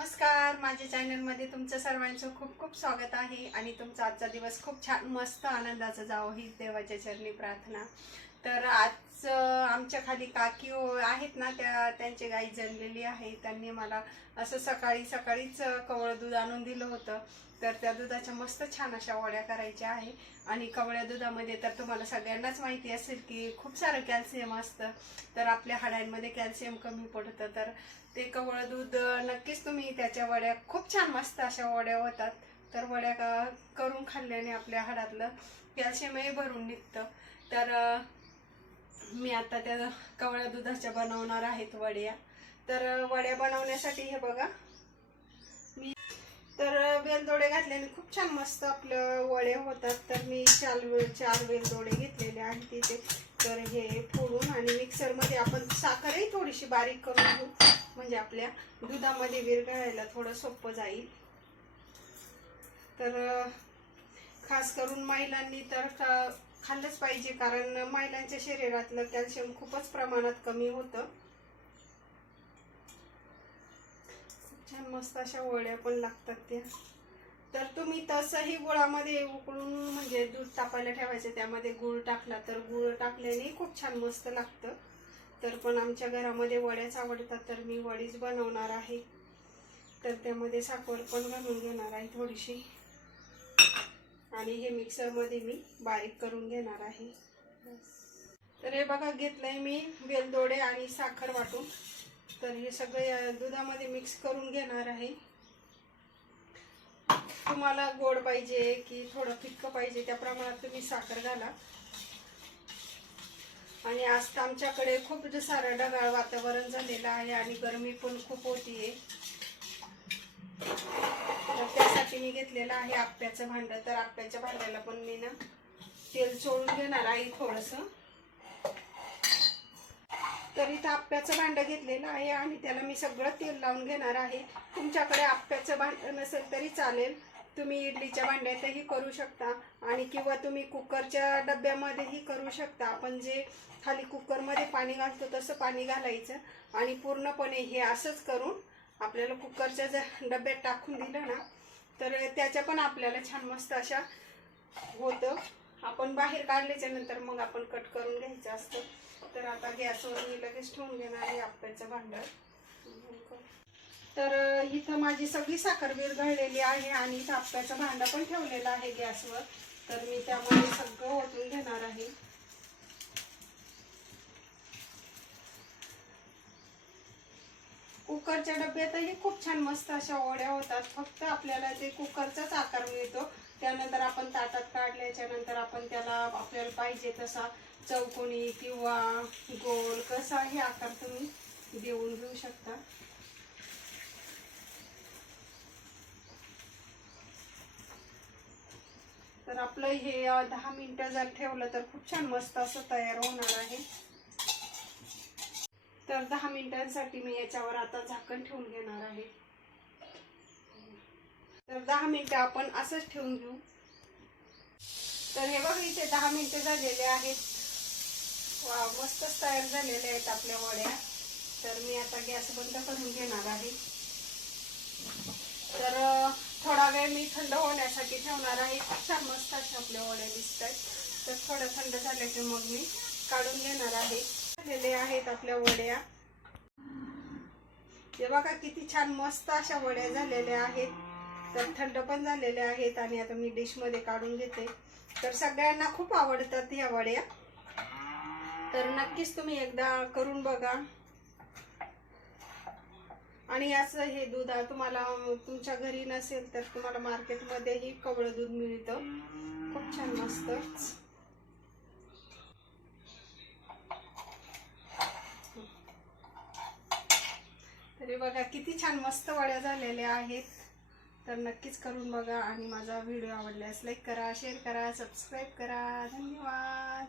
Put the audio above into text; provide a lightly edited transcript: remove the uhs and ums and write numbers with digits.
नमस्कार, माझ्या चॅनलमध्ये तुमचं सर्वांचं खूप खूप स्वागत आहे आणि तुमचा आजचा दिवस खूप छान मस्त आनंदाचा जावो ही देवाच्या चरणी प्रार्थना। तर आज आमच्या खाली काकी आहेत ना, त्यांची गाई जणलेली आहे। त्यांनी मला असं सकाळीच कवळं दूध आणून दिलं होतं। तर त्या दुधाच्या मस्त छान अशा वड्या करायच्या आहे। आणि कवळ्या दुधामध्ये तर तुम्हाला सगळ्यांनाच माहिती असेल की खूप सारं कॅल्शियम असतं, तर आपल्या हाडांमध्ये कॅल्शियम कमी पडतं। तर ते कवळं दूध नक्कीच तुम्ही त्याच्या वड्या खूप छान मस्त अशा वड्या होतात। तर वड्या करून खाल्ल्याने आपल्या हाडातलं कॅल्शियमही भरून निघतं। तर मी आता त्या कवळ्या दुधाच्या बनवणार आहेत वड्या। तर वड्या बनवण्यासाठी हे बघा, मी तर वेलदोडे घातल्याने खूप छान मस्त आपलं वडे होतात। तर मी चार वेलदोडे घेतलेले आहेत तिथे। तर हे फोडून आणि मिक्सरमध्ये आपण साखरही थोडीशी बारीक करून घेऊ, म्हणजे आपल्या दुधामध्ये विरघळायला थोडं सोपं जाईल। तर खास करून महिलांनी तर खाल्लंच पाहिजे, कारण महिलांच्या शरीरातलं कॅल्शियम खूपच प्रमाणात कमी होतं। खूप छान मस्त अशा वड्या पण लागतात त्या। तर तुम्ही तसंही गुळामध्ये उकळून, म्हणजे दूध तापायला ठेवायचं, त्यामध्ये गुळ टाकला तर गुळ टाकल्याने खूप छान मस्त लागतं। तर पण आमच्या घरामध्ये वड्याच आवडतात, तर मी वडीच बनवणार आहे। तर त्यामध्ये साखर पण घालून घेणार आहे थोडीशी, आणि हे मिक्सरमध्ये मी बारीक करून घेणार आहे। तर हे बघा, घेतलंय मी वेलदोडे आणि साखर वाटून। तर हे सगळं या दुधामध्ये मिक्स करून घेणार आहे। तुम्हाला गोड पाहिजे की थोडं फिक्कं पाहिजे त्या प्रमाणात तुम्ही साखर घाला। आणि आज तर आमच्याकडे खूप सारं ढगाळ वातावरण झालेलं आहे आणि गरमी पण खूप होतीये। तर त्यासाठी मी घेतलेलं आहे आप्याचं भांडं। तर आप्याच्या भांड्याला पण मी ना तेल चोळून घेणार आहे थोडंसं। तर इथं आप्याचं भांडं घेतलेलं आहे आणि त्याला मी सगळं तेल लावून घेणार आहे। तुमच्याकडे आप्याचं भांडं नसेल तरी चालेल, तुम्ही इडलीच्या भांड्यातही करू शकता, आणि किंवा तुम्ही कुकरच्या डब्यामध्येही करू शकता। आपण जे खाली कुकरमध्ये पाणी घालतो तसं पाणी घालायचं, आणि पूर्णपणे हे असंच करून आपल्याला कुकरच्या डब्यात टाकून दिलं ना, तर त्याच्या पण आपल्याला छान मस्त अशा होतं। आपण बाहेर काढल्याच्या नंतर मग आपण कट करून घ्यायचं असतं। तर आता गॅसवर मी लगेच ठेवून घेणार आहे आप्याचं भांडं। तर इथं माझी सगळी साखर विरघळलेली आहे आणि इथं आप्याचं भांडं पण ठेवलेलं आहे गॅसवर। तर मी त्यामध्ये सगळं ओतून घेणार आहे। कुकरच्या डब्यातही खूप छान मस्त अशा वड्या होतात, फक्त आपल्याला ते कुकरचाच आकार मिळतो। त्यानंतर आपण ताटात काढल्याच्या नंतर आपण त्याला आपल्याला पाहिजे तसा चौकोनी किंवा गोल कसाही आकार तुम्ही देऊन घेऊ शकता। तर आपलं हे 10 मिनिटं जर ठेवलं तर खूप छान मस्त असं तयार होणार आहे। तर 10 मिनिटांसाठी मी याच्यावर आता झाकण ठेवून घेणार आहे। तर 10 मिनिटं आपण असंच ठेवून घेऊ। तर हे बघा, इथे 10 मिनिटं झालेले आहेत। वा, मस्तच तयार झालेले आहेत आपल्या वड्या। तर मी आता गॅस बंद करून घेणार आहे। तर थोडा वेळ मी थंड होण्यासाठी ठेवणार आहे। खूप छान मस्त अशा आपल्या वड्या दिसतात। तर थोडं थंड झाले की मग मी काढून घेणार आहे। झालेले आहेत आपल्या वड्या। हे बघा किती छान मस्त अशा वड्या झालेल्या आहेत। तर थंड पण झालेल्या आहेत आणि आता मी डिश मध्ये काढून घेते। तर सगळ्यांना खूप आवडतात ह्या वड्या, तर नक्कीच तुम्ही एकदा करून बघा। आणि असं हे दूध तुम्हाला तुमच्या घरी नसेल तर तुम्हाला मार्केटमध्येही कवळं दूध मिळतं, खूप छान मस्त। तरी बघा किती छान मस्त वड्या झालेल्या आहेत। तर नक्कीच करून बघा, आणि माझा व्हिडिओ आवडल्यास लाईक करा, शेअर करा, सबस्क्राईब करा। धन्यवाद।